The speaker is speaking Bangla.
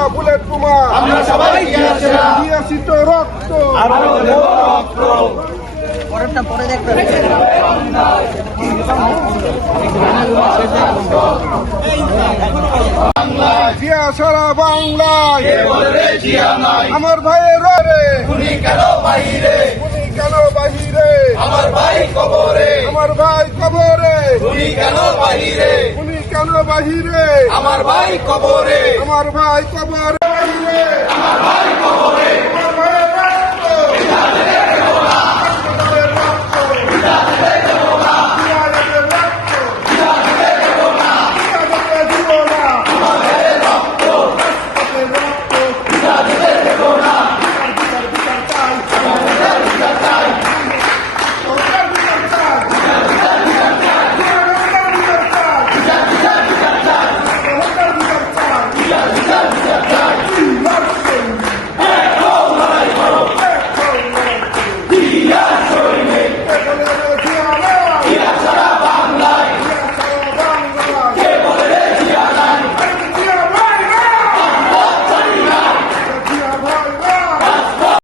সেরা বুলেট বোমা আমরা সবাই দিয়েছি রক্ত রক্ত। পরেরটা পরে জিয়া সারা বাংলায়। আমার ভাইয়ের রে উনি কেন বাহিরে? উনি কেন বাহিরে? আমার ভাই কবরে। আমার ভাই কবরে। উনি কেন বাহিরে? উনি কেন বাহিরে? আমার ভাই কবরে। আমার ভাই কবরে বাহিরে আমার ভাই